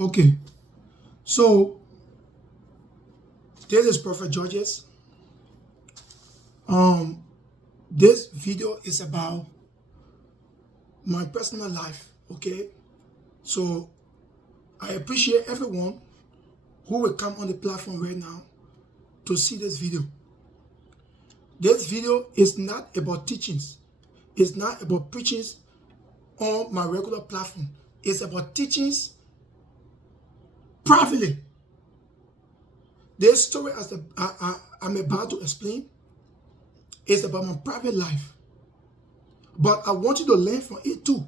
Okay, so this is Prophet Georges. This video is about my personal life. Okay, so I appreciate everyone who will come on the platform right now to see this video. This video is not about teachings. It's not about preachings on my regular platform. It's about teachings privately. This story I'm about to explain is about my private life. But I want you to learn from it too,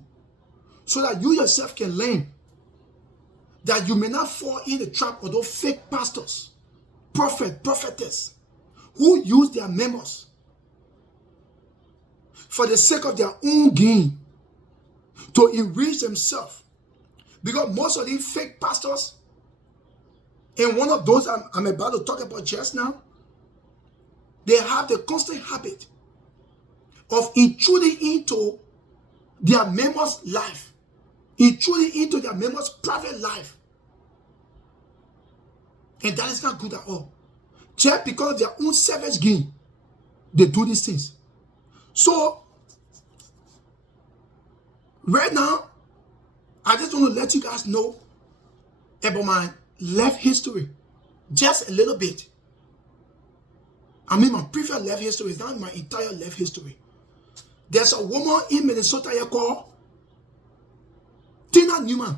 so that you yourself can learn that you may not fall in the trap of those fake pastors, prophetess, who use their members for the sake of their own gain to enrich themselves. Because most of these fake pastors, and one of those I'm about to talk about just now, they have the constant habit of intruding into their members' life, intruding into their members' private life. And that is not good at all. Just because of their own selfish gain, they do these things. So, right now, I just want to let you guys know about my life history. Just a little bit. I mean, my previous life history is not my entire life history. There's a woman in Minnesota here called Tina Newman.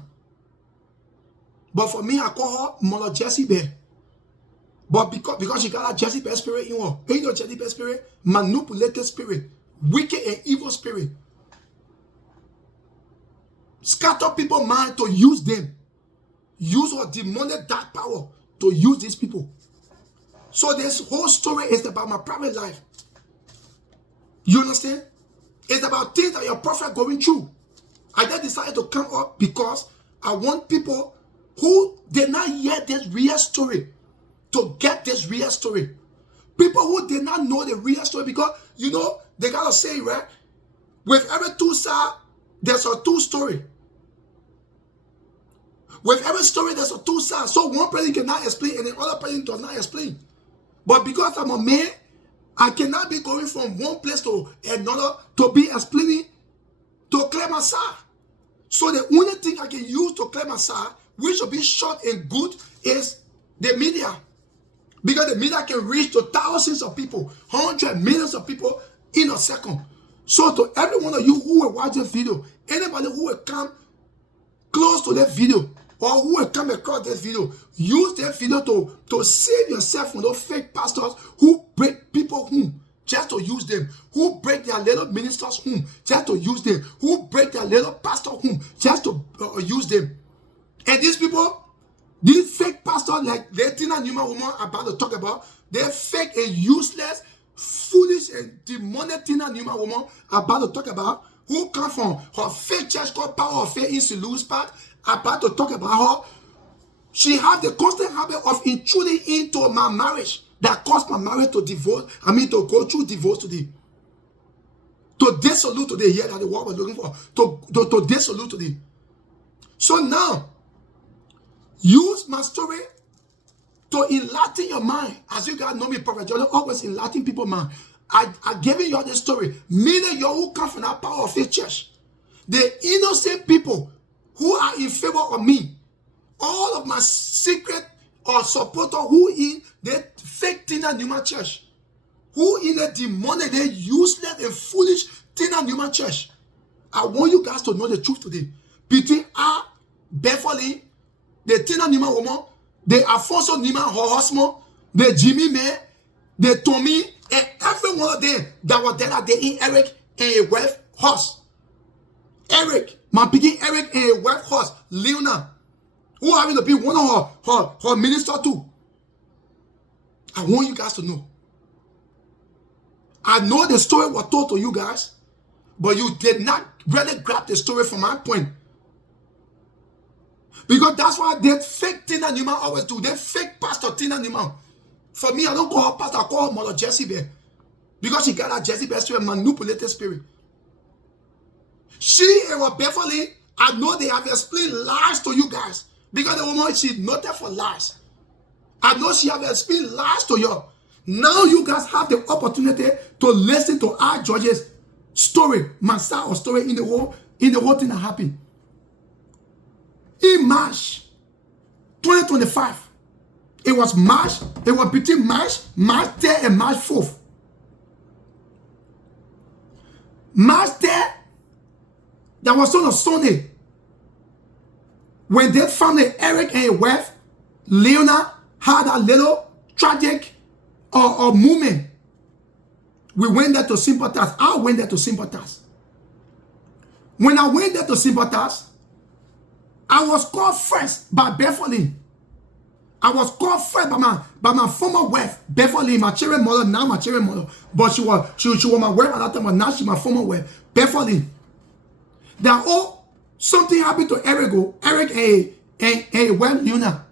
But for me, I call her Mother Jezebel. But because she got a Jezebel spirit in her. You know Jezebel spirit? Manipulated spirit. Wicked and evil spirit. Scatter people's mind to use them. Use her demonic dark power to use these people. So this whole story is about my private life. You understand? It's about things that your prophet going through. I just decided to come up because I want people who did not hear this real story to get this real story. People who did not know the real story, because you know they gotta say, right? With every two sides, there's a two story. With every story, there's a two sides. So one person cannot explain and the other person does not explain. But because I'm a man, I cannot be going from one place to another to be explaining, to claim my side. So the only thing I can use to claim my side, which will be short and good, is the media. Because the media can reach to thousands of people, hundreds, millions of people in a second. So to every one of you who will watch this video, anybody who will come close to that video, or who will come across this video, use that video to save yourself from those fake pastors who break people home just to use them, who break their little ministers home just to use them, who break their little pastor home just to use them. And these people, these fake pastors like the Tina Newman woman I'm about to talk about, they're fake and useless, foolish and demonic Tina Newman woman I'm about to talk about, who come from her fake church called Power of Faith in St. Louis Park. I'm about to talk about her. She had the constant habit of intruding into my marriage that caused my marriage to divorce. To go through divorce today. To dissolute today. Yeah, that's the word we're looking for. To dissolute today. So now, use my story to enlighten your mind. As you guys know me, Prophet Jordan always enlighten people's mind. I'm giving you this story. Meaning you who come from that Power of Faith church. The innocent people who are in favor of me, all of my secret or supporter who in the fake Tina Newman church, who in the demonic, the useless and foolish Tina Newman church. I want you guys to know the truth today. Between Beverly, the Tina Newman woman, the Alfonso Newman, her husband, the Jimmy May, the Tommy, and every one of them that were there that day in Eric and a wife horse. Eric, my picking Eric and a wife horse, Leona, who having to be one of her minister too. I want you guys to know. I know the story was told to you guys, but you did not really grab the story from my point. Because that's why that fake Tina Newman always do. That fake Pastor Tina Newman. For me, I don't call her pastor, I call her Mother Jezebel. Because she got a Jezebel spirit, manipulated spirit. She and her Beverly, I know they have explained lies to you guys. Because the woman, she noted for lies. I know she have explained lies to you. Now you guys have the opportunity to listen to our judge's story, my side or story in the whole thing that happened. In March 2025, it was between March 3rd and March 4th. March 3rd, that was on a Sunday, when their family, Eric and his wife, Leona, had a little tragic moment. We went there to sympathize. I went there to sympathize. When I went there to sympathize, I was called first by Beverly. I was called first by my former wife, Beverly, my children mother, now my children mother. But she was my wife at that time, but now she's my former wife, Beverly. That something happened to Eric and his wife, Leona,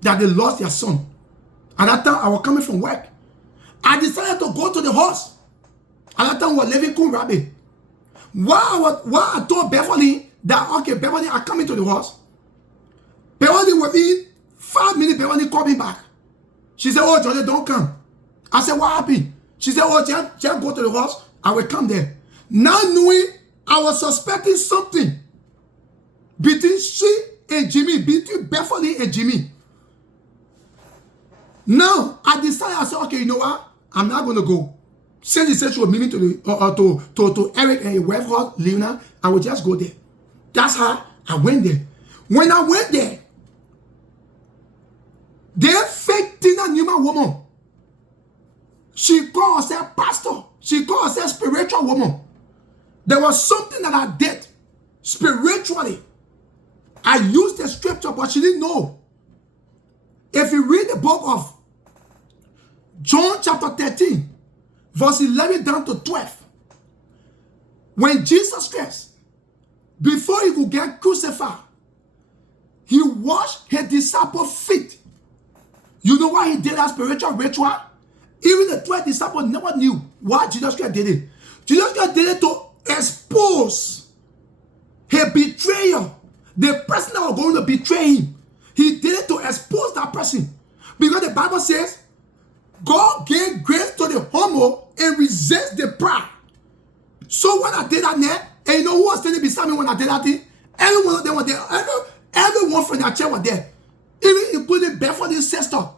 that they lost their son. At that time, I was coming from work. I decided to go to the house. At that time, we were living in Kunrabi. While I told Beverly that, okay, Beverly, I'm coming to the house. Beverly, within 5 minutes, Beverly called me back. She said, oh, George, don't come. I said, what happened? She said, oh, just go to the house. I will come there. Now knowing I was suspecting something between she and Jimmy, between Beverly and Jimmy. Now, I decided, I said, okay, you know what? I'm not going to go. Since he said she would meet me to Eric and his wife, Leona, I would just go there. That's how I went there. When I went there, the fake Tina Newman woman, she called herself pastor. She called herself spiritual woman. There was something that I did spiritually. I used the scripture, but she didn't know. If you read the book of John chapter 13, verse 11 down to 12, when Jesus Christ, before he could get crucified, he washed his disciples' feet. You know why he did that spiritual ritual? Even the 12 disciples never knew why Jesus Christ did it. Jesus Christ did it to expose his betrayer, the person that was going to betray him. He did it to expose that person. Because the Bible says, God gave grace to the humble and resists the proud. So when I did that net, and you know who was standing beside me when I did that thing? Every one of them was there. Everyone from that chair was there. Even including Beverly's sister.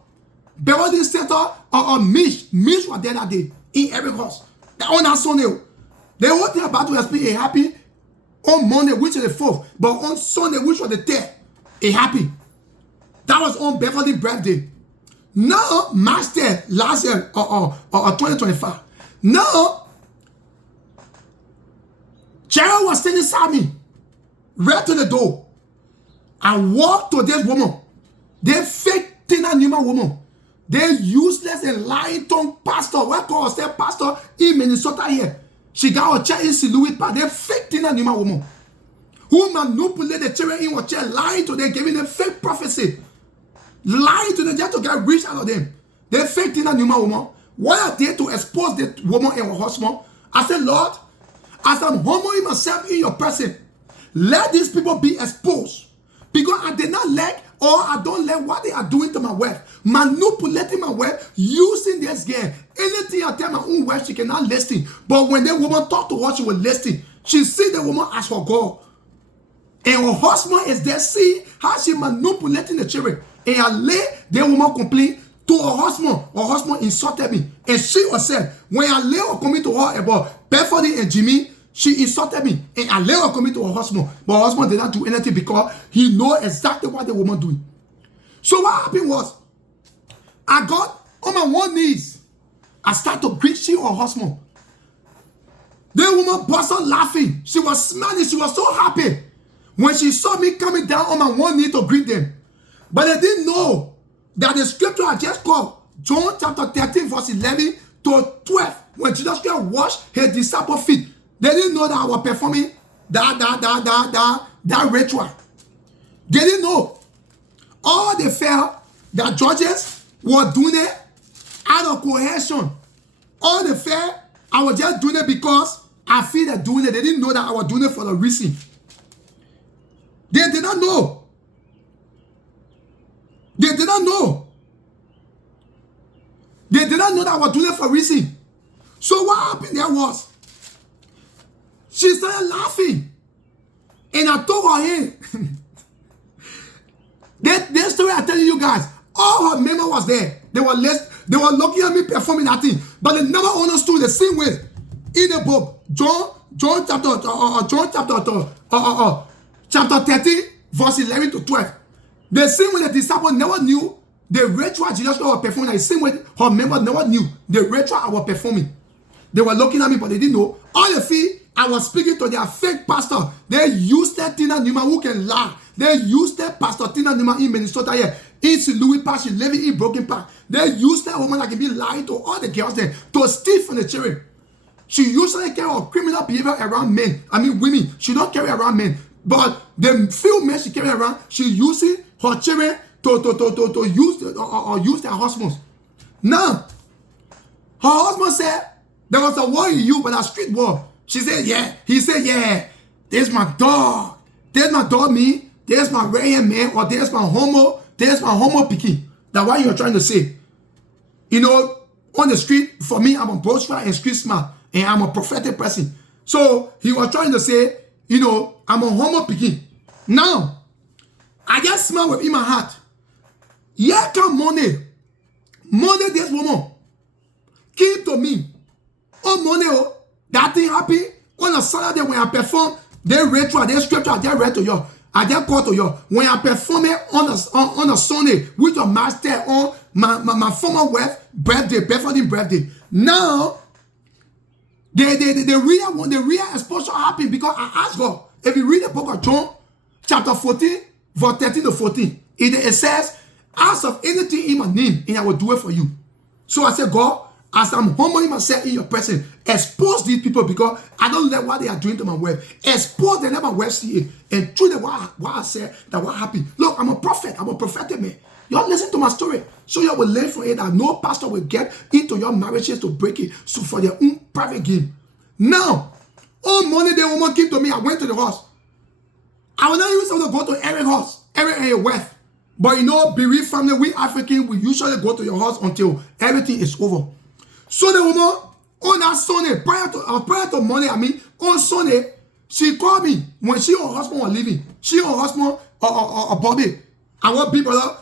Beverly's sister or Mish. Mish was there that day in every house. On that Sunday. The whole thing about to explain a happy on Monday, which is the 4th. But on Sunday, which was the 3rd, a happy. That was on Beverly's birthday. Now, March 3rd, last year, or 2025. Now, Gerald was standing beside me, right to the door. I walked to this woman. They fake Tina Newman woman. They useless and lying tongue pastor. What call herself pastor in Minnesota here. She got a chair in St. Louis Park. They fake Tina Newman woman. Who manipulate the children in her chair, lying to them, giving them fake prophecy. Lying to them just to get rich out of them. They fake Tina Newman woman. Why are they to expose the woman and her husband? I said, Lord, as I'm humbling myself in your presence, let these people be exposed. Because I did not like, or I don't like what they are doing to my wife. Manipulating my wife, using this girl. Anything I tell my own wife, she cannot listen. But when the woman talk to her, she will listen. She see the woman as her God. And her husband is there, see how she manipulating the children. And I lay the woman complain to her husband insulted me. And she herself, when I lay her coming to her about Beverly and Jimmy, she insulted me. And I lay her coming to her husband. But her husband did not do anything because he know exactly what the woman doing. So what happened was, I got on my one knees. I started to greet her husband. The woman burst out laughing. She was smiling. She was so happy when she saw me coming down on my one knee to greet them. But they didn't know that the scripture I just called, John chapter 13, verse 11 to 12, when Jesus Christ washed his disciples' feet, they didn't know that I was performing that ritual. They didn't know. All they felt that judges were doing it out of coercion. All they felt I was just doing it because I feel they're doing it. They didn't know that I was doing it for the reason. They did not know know that I was doing it for a reason. So what happened there was, she started laughing. And I told her, hey, that story I'm telling you guys, all her members was there. They were looking at me performing that thing. But they never understood the same way. In the book, John chapter 13, verse 11 to 12. The same way the disciples never knew the ritual Jesus was performing, the same way her members never knew the ritual I was performing. They were looking at me, but they didn't know. All the fee, I was speaking to their fake pastor. They used that Tina Newman who can lie. They used that Pastor Tina Newman in Minnesota here. In St. Louis Park, she living in Broken Park. They used that woman that can be lying to all the girls there to steal from the children. She usually carry her criminal behavior around men. I mean women. She don't carry around men. But the few men she carry around, she using her children to use their husbands. Now, her husband said, there was a war in you, but a street war. She said, yeah. He said, yeah. There's my dog. There's my dog, me. There's my red man. Or there's my homo. There's my homo picky. That's what you're trying to say. You know, on the street, for me, I'm a boastful and street smart. And I'm a prophetic person. So, he was trying to say, you know, I'm a homo picky. Now, I get smart within my heart. Here come Monday. Monday, this woman came to me. On Monday, oh, that thing happened. On a Saturday, when I perform, they ritual, they scripture, they read to you. I just call to you. When I perform it on a Sunday with your master on my former wife birthday, birthday. Now, the real exposure happened because I asked God. If you read the book of John, chapter 14, verse 13 to 14, it says, ask of anything in my name, and I will do it for you. So I said, God, as I'm humbling myself in your presence, expose these people because I don't like what they are doing to my wife. Expose them, let my wife see it. And through the what I said, that what happened. Look, I'm a prophet. I'm a prophetic man. Y'all listen to my story. So you will learn from it that no pastor will get into your marriages to break it so for their own private game. Now, on Monday, the woman came to me. I went to the house. I was not even able to go to Eric's house. Eric and your wife. But you know, bereaved family, we Africans, we usually go to your house until everything is over. So the woman, on that Sunday, prior to Monday, on Sunday, she called me when she and her husband were leaving. She and her husband, Bobby, our big brother,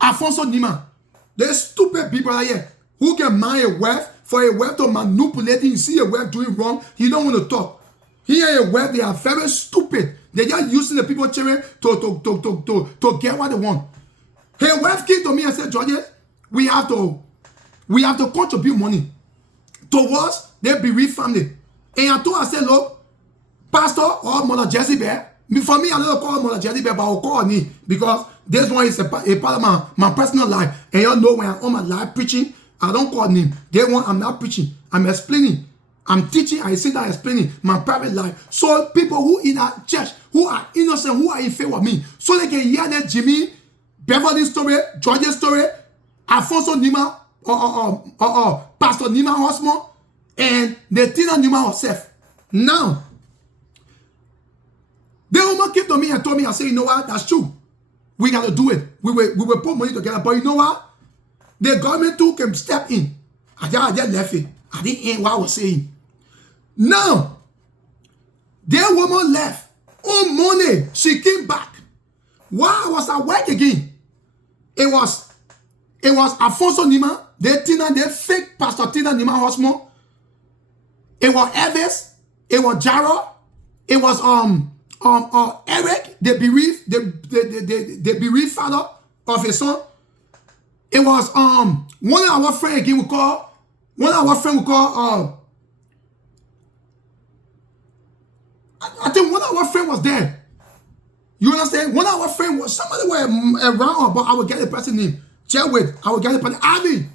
Alfonso Nima. They're stupid people out here who can marry a wife for a wife to manipulate him. You see a wife doing wrong, he don't want to talk. He and a wife, they are very stupid. They're just using the people's children to get what they want. Her wife came to me and said, George, we have to contribute money towards their bereaved family. And I told her, I said, look, Pastor or Mother Jezebel, for me, I don't call her Mother Jezebel, but I'll call her me because this one is a part of my personal life. And y'all know when I'm on my live preaching, I don't call her name. This one, I'm not preaching. I'm explaining. I'm teaching. I sit down explaining my private life. So people who in a church, who are innocent, who are in favor of me, so they can hear that Jimmy, Beverly story, George's story, Alfonso Nima, Pastor Nima husband, and the Tina Nima herself. Now, the woman came to me and told me, I said, you know what, that's true. We got to do it. We will put money together. But you know what? The government too can step in. I just left it. I didn't end what I was saying. Now, the woman left. On Monday, she came back. While I was at work again, it was Alfonso Nima, the fake Pastor Tina Nima husband. It was Elvis. It was Jaro. It was Eric, the bereaved father of his son. It was one of our friends again we call I think one of our friends was there. You understand? One of our friends was somebody were around, but I will get the person name. Jerwin, I will get the person. Alvin.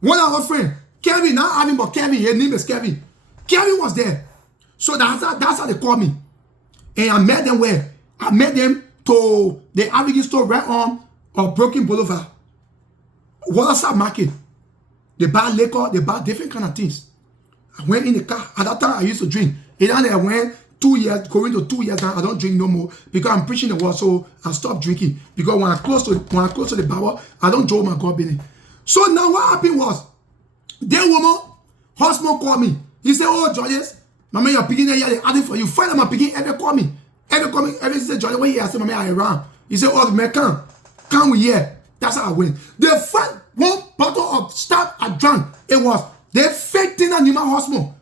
One of our friends. Kevin, not Alvin, but Kevin. His name is Kevin. Kevin was there. So that's how they called me. And I met them where? I met them to the Abigail store right on Broken Boulevard. Waterside Market. They buy liquor, they buy different kind of things. I went in the car. At that time, I used to drink. And then I went 2 years, going to 2 years now, I don't drink no more because I'm preaching the word, so I stopped drinking. Because when I close to the Bible, I don't draw my God business. So now what happened was, that woman, husband called me. He said, oh, Georges, mama, you're picking here, they're adding for you. Finally, my picking, every call me. Every say, Georges, when he asked me, I around. He said, oh, man, come we here. That's how I win. The first one bottle of stuff I drank, it was the fake Tina Nima husband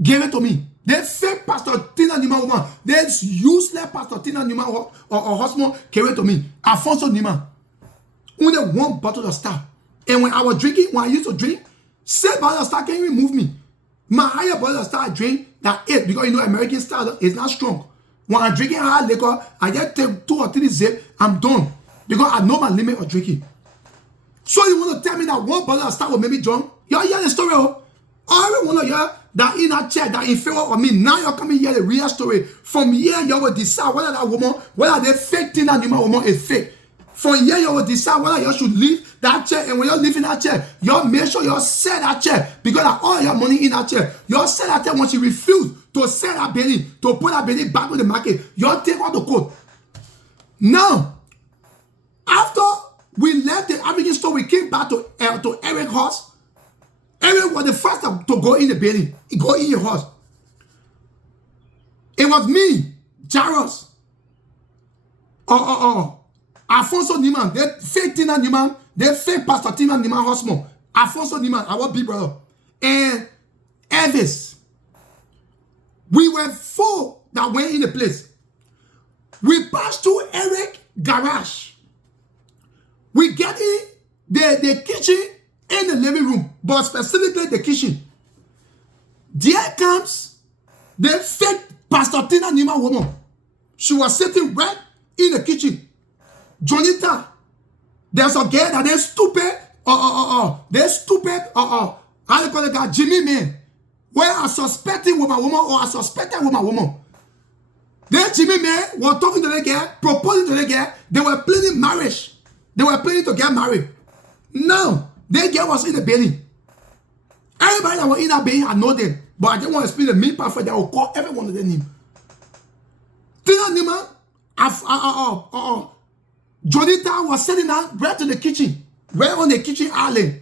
gave it to me. The fake Pastor Tina Nima woman, the useless Pastor Tina Nima or husband gave it to me. Alfonso Nima. Only one bottle of stuff. And when I was drinking, when I used to drink, 6 bottles of stuff can't even move me. My higher bottle of stuff I drink, that 8, because you know American style is not strong. When I'm drinking hard liquor, I just take 2 or 3 zips, I'm done. Because I know my limit of drinking. So you want to tell me that one bottle of stuff will make me drunk? You hear the story, oh? Every one of you that in that chair, that in favor of me, now you're coming here the real story. From here, you will decide whether that woman, whether the fake thing that the woman is fake. From here, you will decide whether you should leave that chair. And when you're leaving that chair, you make sure you sell that chair. Because of all your money in that chair, you sell that chair. Once you refuse to sell that belly, to put that belly back on the market, you take out the coat. Now, after we left the African store, we came back to Eric's house. Eric was the first to go in the building. He go in your house. It was me, Jaros, Alfonso Nima, the fake Tina Nima, the fake Pastor Tina Nima husband, Alfonso Nima, our big brother, and Elvis. We were 4 that went in the place. We passed through Eric's garage. We get in the kitchen and the living room, but specifically the kitchen. There comes the fake Pastor Tina Nima woman. She was sitting right in the kitchen. Jonita, there's a girl that is stupid, how do you call it, that Jimmy man, where a suspecting woman or a suspected woman. Then Jimmy man was talking to the girl, proposing to the girl. They were planning marriage. They were planning to get married. Now, that girl was in the building. Everybody that was in that building, I know them. But I didn't want to explain the main part for that. I will call every one of their names. Tina Nima, Jonita was sitting down right to the kitchen. Right on the kitchen island.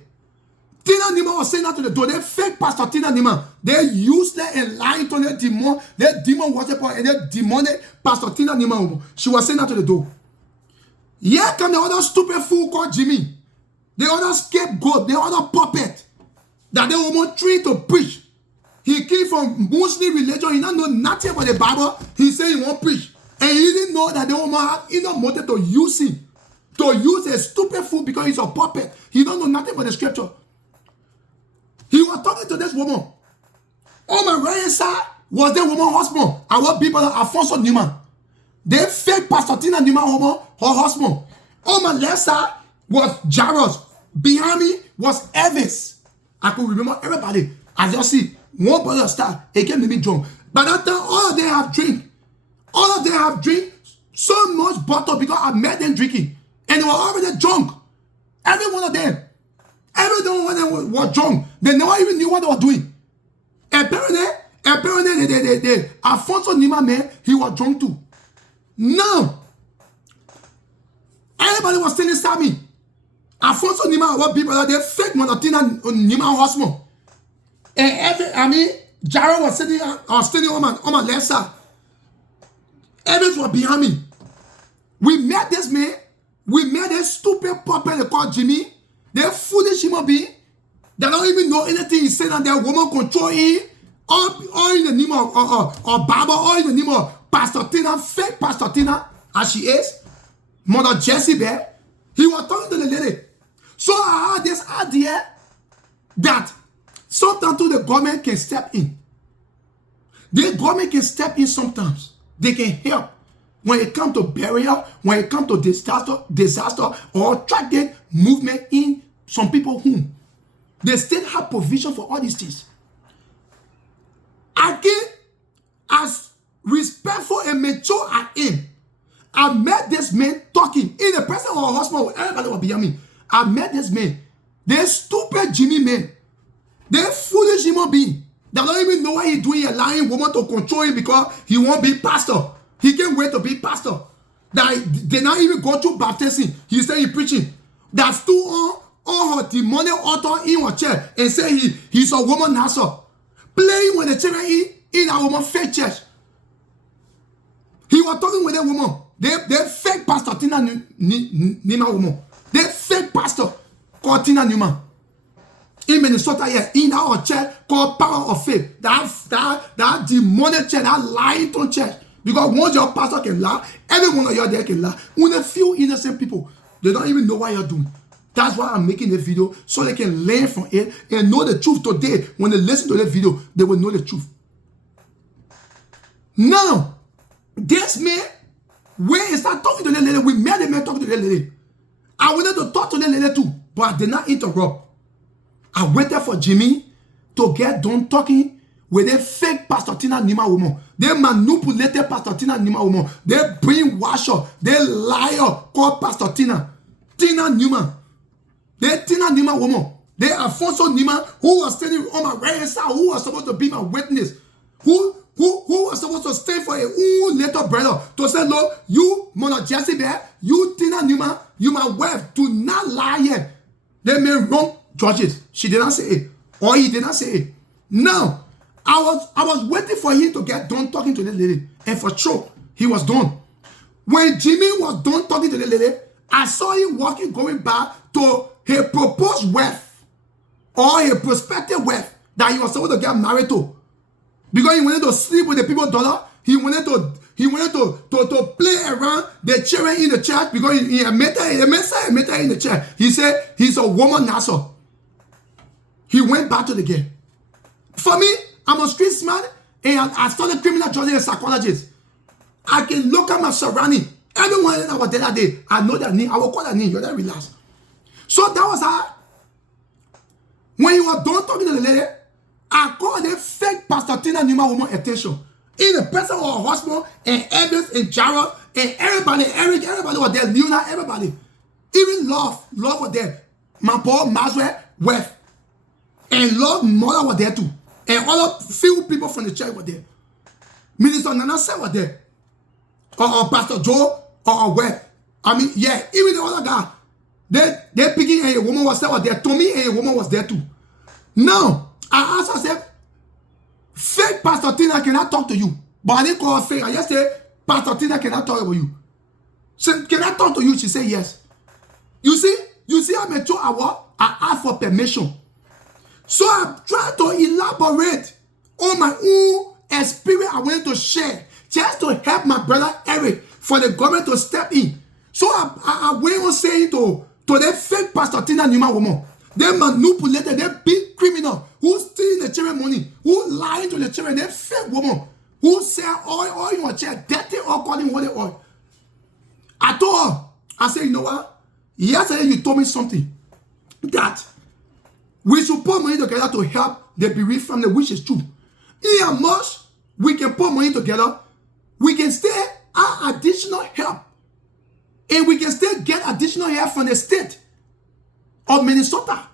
Tina Nima was saying that to the door. They fake Pastor Tina Nima. They useless and lying to the demon. Their demon worshiper and their demonic Pastor Tina Nima. She was saying that to the door. Here come the other stupid fool called Jimmy. The other scapegoat, the other puppet that they woman trained to preach. He came from Muslim religion. He don't know nothing about the Bible. He said he won't preach. And he didn't know that the woman had enough motive to use him. To use a stupid fool because he's a puppet. He don't know nothing about the scripture. He was talking to this woman. On my right side was the woman's husband. Our people are Alfonso Nima. They fake Pastor Tina Nima woman, her husband. On my left side was Jaros. Behind me was Elvis. I could remember everybody. I just see one bottle of stuff. It can make me drunk. By that time, all of them have drink. All of them have drink so much bottle because I met them drinking. And they were already drunk. Every one of them. Every one of them was drunk. They never even knew what they were doing. Apparently, the Alfonso Nima man, he was drunk too. Now, everybody was standing inside me. Alfonso Nima, what people are, they fake Monatina Nima husband. And Jared was standing on my left side. Evans was behind me. We met this man. We met this stupid puppet called Jimmy. They foolish human being. They don't even know anything he said, and their woman control him. All in the name of Bible, all in the name of Pastor Tina, fake Pastor Tina, as she is. Mother Jessie Bear. He was talking to the lady. So I had this idea that sometimes too the government can step in. The government can step in sometimes. They can help. When it comes to burial, when it comes to disaster or tragic movement in some people whom they still have provision for all these things. Again, as respectful and mature I am, I met this man talking in the presence of her husband. Everybody was behind me. I met this man. They stupid Jimmy man. They foolish human being. They don't even know what he's doing, allowing woman to control him because he won't be pastor. He can't wait to be pastor. That they not even go through baptism. He said he preaching. That's too on all her demonic altar in her church and say he's a woman now. Playing with the children in a woman fake church. He was talking with a woman. They fake pastor Tina Nima woman. They fake pastor called Tina Newman. In Minnesota, yeah, in our church called Power of Faith. That demonic church, that lying to church. Because once your pastor can lie, everyone of you there can lie. When a few innocent people, they don't even know what you're doing. That's why I'm making the video, so they can learn from it and know the truth today. When they listen to the video, they will know the truth. Now, this man, when he started talking to the lady, we met the man talking to the lady. I wanted to talk to the lady too, but I did not interrupt. I waited for Jimmy to get done talking with a fake Pastor Tina Nima woman. They manipulated Pastor Tina Nima woman. They brainwash her. They liar called Pastor Tina. Tina Newman. They Tina Nima woman. They Alfonso Nima, who was standing on my right hand side, who was supposed to be my witness. Who was supposed to stand for a little brother to say, no, you, Mona Jesse Bear, you Tina Newman, you my wife, do not lie here. They made wrong judges. She did not say it. Or he did not say it. Now, I was waiting for him to get done talking to the lady. And for sure, he was done. When Jimmy was done talking to the lady, I saw him walking, going back to his proposed wife or his prospective wife that he was supposed to get married to. Because he wanted to sleep with the people's daughter. He wanted to play around the children in the church because he met her in the church. He said he's a woman now. So he went back to the game. For me, I'm a street smart and I studied criminal justice and psychologist. I can look at my surrounding. Everyone that was there that day, I know their name. I will call their name. You're there, relax. So that was how. When he was done talking to the lady, I called the fake Pastor Tina Newman woman attention. In the person of her husband and Evans and Jared and everybody, Eric, everybody was there, Leona, everybody. Even Love was there. My Paul Maswell, wife. And Love mother was there too. And all the few people from the church were there. Minister Nana said was there. Or Pastor Joe or wife. I mean, yeah, even the other guy. They picking and a woman was there. Tommy and a woman was there too. Now, I asked myself, fake Pastor Tina cannot talk to you. But I didn't call her fake. I just said, Pastor Tina cannot talk about you. So, can I talk to you? She said yes. You see how mature I was? I asked for permission. So I tried to elaborate on my own experience I wanted to share. Just to help my brother Eric for the government to step in. So I went on saying to the fake Pastor Tina Newman woman, they manipulated, they big criminal who stealing the children money, who lying to the children, they fake woman who sell oil in your chair, dirty oil, calling holy oil. I told her, I said, you know what? Yesterday you told me something that we should put money together to help the bereaved family, which is true. In how much we can put money together, we can still add additional help. And we can still get additional help from the state of Minnesota.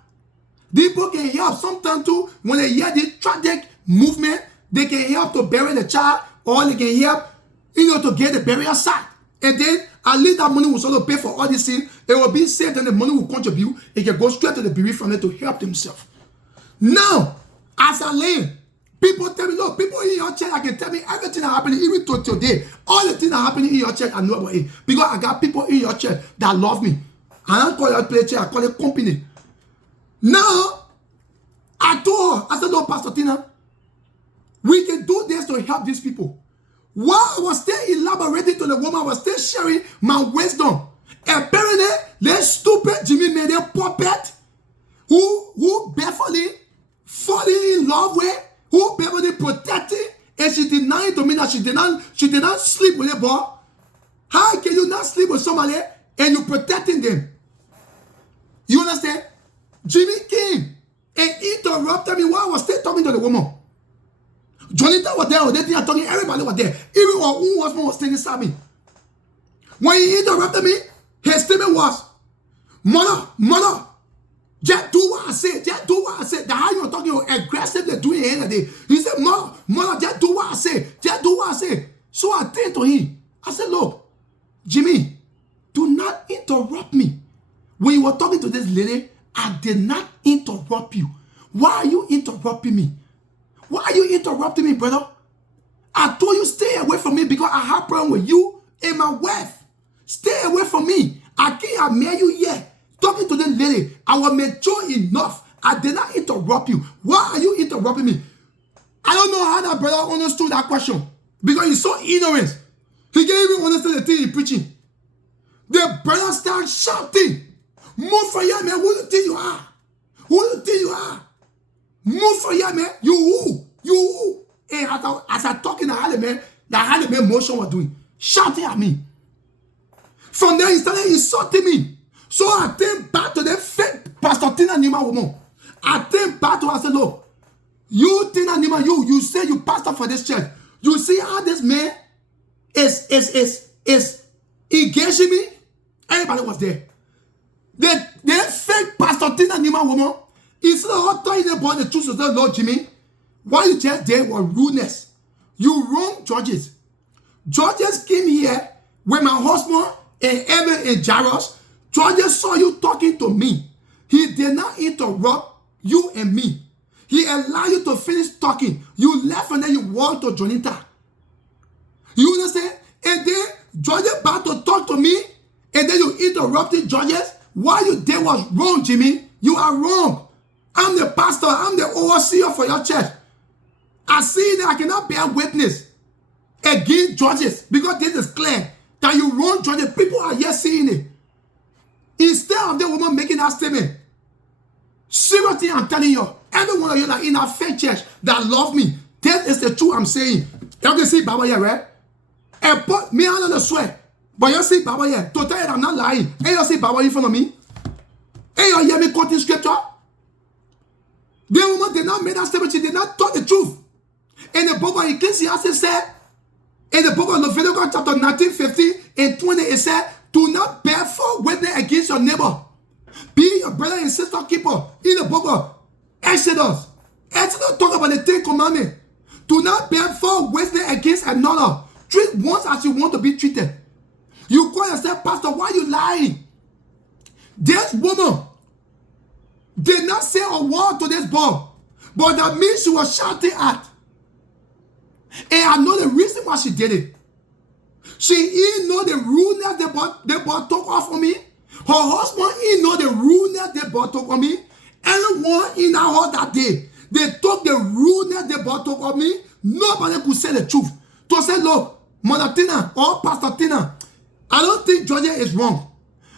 People can help sometimes too. When they hear this tragic movement, they can help to bury the child, or they can help, to get the burial site. And then at least that money will sort of pay for all these things. It will be saved and the money will contribute. It can go straight to the bereaved family to help themselves. Now, as I learn, people tell me, look, people in your church, I can tell me everything that happening, even to today. All the things that happening in your church, I know about it. Because I got people in your church that love me. I don't call it church, I call it company. Now, I told her, I said, no, Pastor Tina, we can do this to help these people. While I was still elaborating to the woman, I was still sharing my wisdom. Apparently, this stupid Jimmy made a puppet who barefully falling in love with, who barefully protecting, and she denied to me that she did not sleep with a boy. How can you not sleep with somebody and you protecting them? You understand? Jimmy came and interrupted me while I was still talking to the woman. Jonathan was there, they were talking, everybody was there. Even our own husband was standing beside me. When he interrupted me, his statement was, Mother, just do what I said. Just do what I said. That's how you were talking aggressively doing it the day. He said, Mother, just do what I said. Just do what I said. So I turned to him. I said, look, Jimmy, do not interrupt me. When you were talking to this lady, I did not interrupt you. Why are you interrupting me? Why are you interrupting me, brother? I told you stay away from me because I have problem with you and my wife. Stay away from me. I can't admire you yet. Talking to the lady, I was mature enough. I did not interrupt you. Why are you interrupting me? I don't know how that brother understood that question because he's so ignorant. He can't even understand the thing he's preaching. The brother started shouting, move from here, man. Who do you think you are? Who do you think you are? Move from here, man. You who? You who? And as I talking to Harley, man, that Harley man motion was doing, shouting at me. From there, he started insulting me. So I came back to the fake Pastor Tina Nima woman. I came back to her and said, look, you Tina Nima, you say you pastor for this church. You see how this man is engaging me? Everybody was there. The fake Pastor Tina Nima woman, instead of telling them about the truth of the Lord Jimmy, what you just did was rudeness. You wrong judges. Judges came here with my husband and Evan and Jairus. Judges saw you talking to me. He did not interrupt you and me. He allowed you to finish talking. You left and then you walked to Jonita. You understand? And then judges about to talk to me and then you interrupted judges. What you did was wrong, Jimmy. You are wrong. I'm the pastor. I'm the overseer for your church. I see that I cannot bear witness against judges because this is clear that you wrong judges. People are yet seeing it. Instead of the woman making that statement, seriously, I'm telling you, every one of you that in our faith church that love me, this is the truth I'm saying. You can see Baba here, right? And put me on the sweat. But you see Baba here. To tell you that I'm not lying. And you see Baba in front of me. And you hear me quoting scripture. The woman did not make that statement. She did not talk the truth. In the book of Ecclesiastes said, in the book of Leviticus chapter 19, 15, and 20, it said, do not bear false witness against your neighbor. Be your brother and sister keeper. In the book of Exodus talk about the 10 commandments. Do not bear false witness against another. Treat one as you want to be treated. You call yourself pastor, why are you lying? This woman did not say a word to this boy, but that means she was shouting at. And I know the reason why she did it. She didn't know the rudeness the boy took off on me. Her husband didn't know the rudeness the boy took on me. Anyone in our house that day, they took the rudeness the boy took on me. Nobody could say the truth. To say, look, Mother Tina or Pastor Tina, I don't think Georgia is wrong.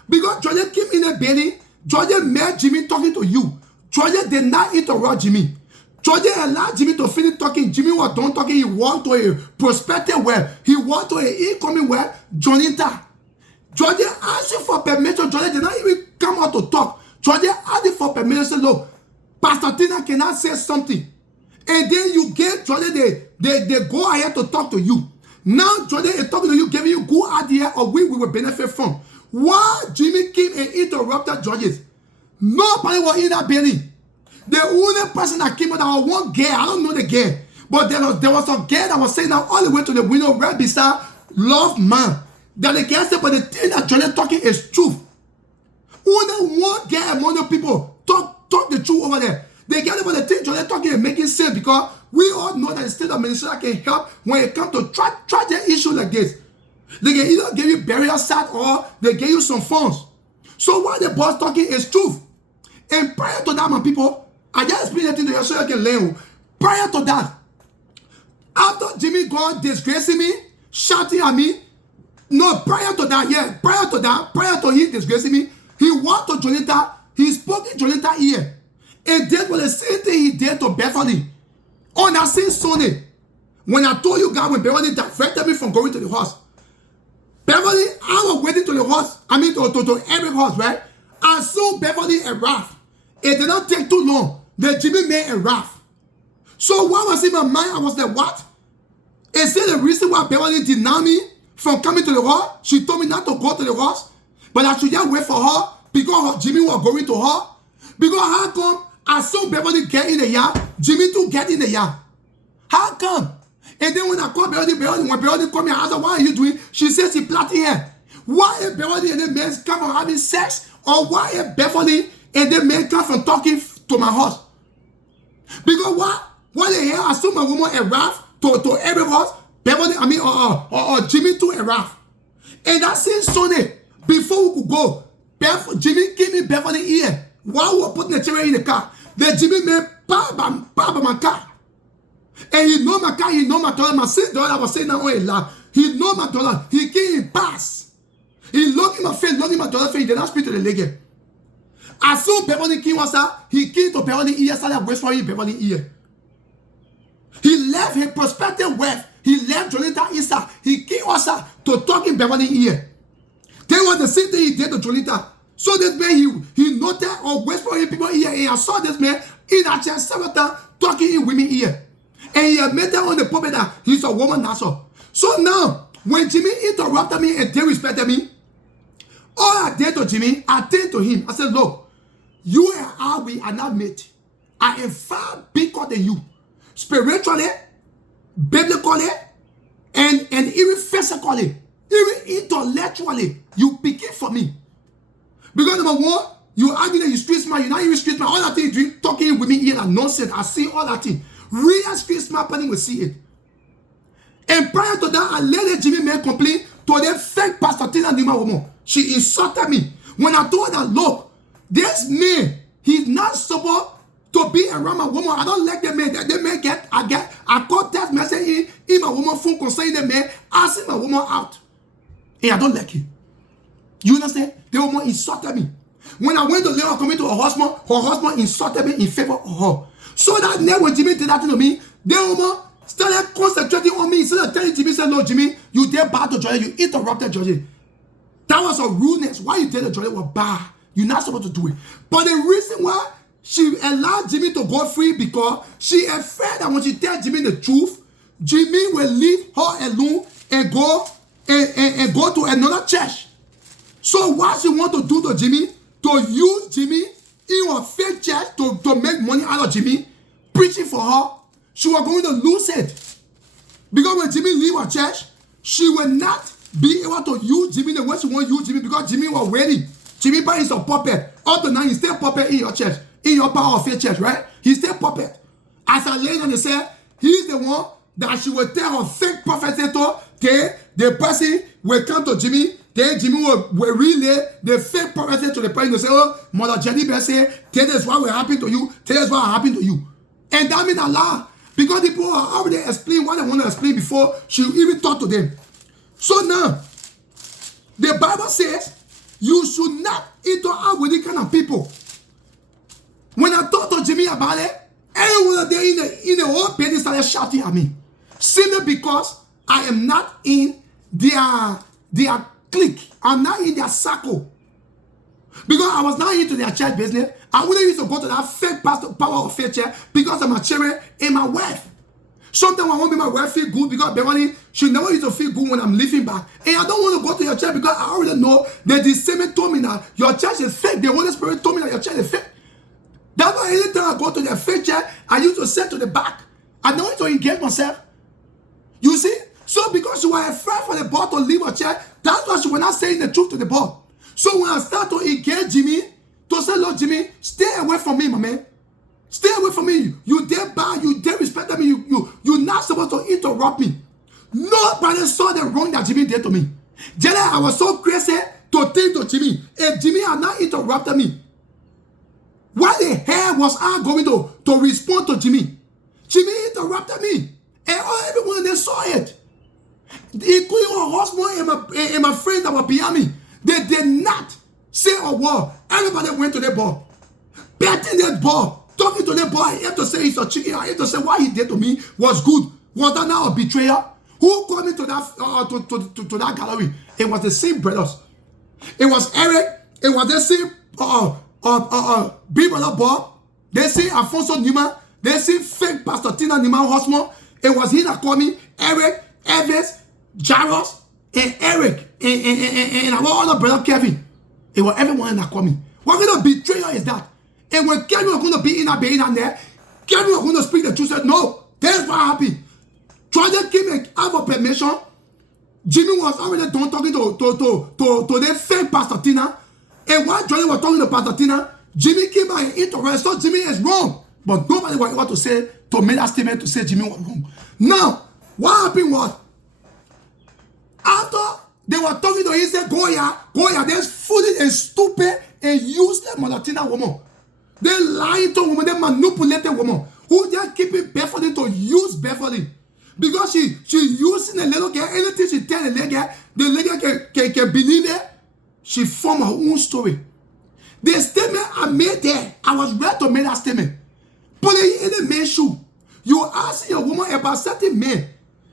Because Georgia came in the building, Georgia met Jimmy talking to you. Georgia did not interrupt Jimmy. Georgia allowed Jimmy to finish talking. Jimmy was done talking. He walked to a prospective well. He walked to an incoming well, Jonita. Georgia asked you for permission. Georgia did not even come out to talk. Georgia asked you for permission. Said, look, Pastor Tina cannot say something. And then you gave Georgia the go ahead to talk to you. Now Georgia is talking to you, giving you good idea of which we will benefit from. Why Jimmy came and interrupted Georges? Nobody was in that building. The only person that came out, that was one girl. I don't know the girl. But there was a girl that was saying that all the way to the window right beside Love Man. That the girl said, but the thing that Georgia talking is truth. Only one girl among the people talk the truth over there. They get about the thing Georgia talking and making sense because we all know that the state of Minnesota can help when it comes to tragic issues like this. They can either give you burial site or they give you some funds. So what the boss talking is truth. And prior to that, my people, I just explained it to you so you can learn. Prior to that, after Jimmy God disgracing me, shouting at me, no, prior to that, prior to him disgracing me, he walked to Jonita, he spoke in Jonita's ear. And that was the same thing he did to Beverly. On that same Sunday, when I told you God, when Beverly diverted me from going to the horse, Beverly, I was waiting to the horse, to every horse, right? I saw Beverly arrive. It did not take too long. The Jimmy man arrived. So what was in my mind? I was like, what? Is it the reason why Beverly denied me from coming to the horse? She told me not to go to the horse, but I should just wait for her because Jimmy was going to her. Because how come I saw Beverly get in the yard, Jimmy too get in the yard? How come? And then when I called Beverly, when Beverly called me, I asked her, what are you doing? She says she plotting here. Why is Beverly and the men come from having sex? Or why is Beverly and they may come from talking to my house. Because what the hell? I saw my woman arrive to every house, Beverly, or Jimmy to arrive. And that same Sunday, before we could go, Jimmy gave me Beverly ear while we were putting the children in the car. Then Jimmy made pop my car. And he know my car, he know my daughter. My daughter was saying that on a lap. He know my daughter. He came, he passed. He looked in my face, looked in my daughter's face. He did not speak to the lady. As soon as Beverly came was that, he came to Beverly ear, started whispering in Beverly ear. He left his prospective wife. He left Jonita Issa. He came also to talk in Beverly ear. That was the same thing he did to Jonita. So this man, he noted or whispering in people's ear. And I saw this man in a church several times talking in women's ear. And he admitted on the pulpit that he's a woman also. So now, when Jimmy interrupted me and disrespected me, all I did to Jimmy, I did to him. I said, look, you and I, we are not made. I am far bigger than you. Spiritually, biblically, and even physically, even intellectually, you pick it for me. Because number one, you argue that you street smart, you're not even street smart. All that thing you talking with me here and nonsense. I see all that thing. Real street smart person will see it. And prior to that, I let the Jimmy man complain to the fake Pastor Tina Nima woman. She insulted me. When I told her, look, this man, he's not supposed to be around my woman. I don't like the man. The man I got text message in my woman phone concerning the man, asking my woman out. And I don't like it. You understand? The woman insulted me. When I went to let her come into her husband insulted me in favor of her. So that night when Jimmy did that to me, the woman started concentrating on me. Instead of telling Jimmy, said, no, Jimmy, you did bad to Jordan. You interrupted Jordan. That was a rudeness. Why you did it, Jordan, was bad. You're not supposed to do it. But the reason why she allowed Jimmy to go free, because she afraid that when she tells Jimmy the truth, Jimmy will leave her alone and go to another church. So what she want to do to Jimmy, to use Jimmy in her fake church to make money out of Jimmy, preaching for her, she was going to lose it. Because when Jimmy leave her church, she will not be able to use Jimmy the way she want to use Jimmy, because Jimmy was waiting. Jimmy Brown is a puppet. Up to now, he's still puppet in your church, in your power of faith church, right? He's still puppet. As I laid on the said, he's the one that she will tell her fake prophecy to, okay? The person will come to Jimmy, then Jimmy will relay the fake prophecy to the person to say, oh, Mother Jenny Bear say, tell us what will happen to you, tell us what will happen to you. And that means a lie. Because the people are already explain what they want to explain before she even talk to them. So now, the Bible says, you should not interact with these kind of people. When I talked to Jimmy about it, everyone there in the whole building started shouting at me. Simply because I am not in their clique. I'm not in their circle. Because I was not into their church business. I wouldn't used to go to that fake pastor power of faith church because of my children and my wife. Sometimes I want to make my wife feel good because Beverly, she never used to feel good when I'm leaving back. And I don't want to go to your church because I already know that the same told me that your church is fake. The Holy Spirit told me that your church is fake. That's why anytime I go to their fake church, I used to sit to the back. I don't want to engage myself. You see? So because she was afraid for the boy to leave her church, that's why she was not saying the truth to the boy. So when I start to engage Jimmy, to say, Lord Jimmy, stay away from me, my man. Stay away from me. You dare bad, you dare respect me, you're not supposed to interrupt me. Nobody saw the wrong that Jimmy did to me. Generally, I was so crazy to think to Jimmy. If Jimmy had not interrupted me, why the hell was I going to respond to Jimmy? Jimmy interrupted me. And everyone, they saw it. Including my husband and my friends that were behind me. They did not say a word. Everybody went to the ball. Betting that ball. Talking to the boy, I have to say he's a chicken. I have to say what he did to me was good. Was that now a betrayer? Who called me to that to that gallery? It was the same brothers. It was Eric. It was the same big brother Bob. They say Alfonso Newman. They say fake Pastor Tina Newman husband. It was he that called me Eric, Evans, Jaros, and Eric, and our other brother Kevin. It was everyone that called me. What kind of betrayer is that? And when Kevin was going to be in there, Kevin was going to speak the truth. Said, no, that's what happened. Jordan came and asked for permission. Jimmy was already done talking to the fake Pastor Tina. And while Jordan was talking to Pastor Tina, Jimmy came back and interrupted, so Jimmy is wrong. But nobody was able to say, to make that statement to say Jimmy was wrong. Now, what happened was, after they were talking to him, he said, go here, there's foolish and stupid and useless Malatina woman. They lying to woman, they manipulated woman, who just keeping Beverly to use Beverly. Because she using the little girl, anything she tell the little girl can believe it. She formed her own story. The statement I made there, I was ready to make that statement. Put it in the man's shoe. You asking a woman about certain men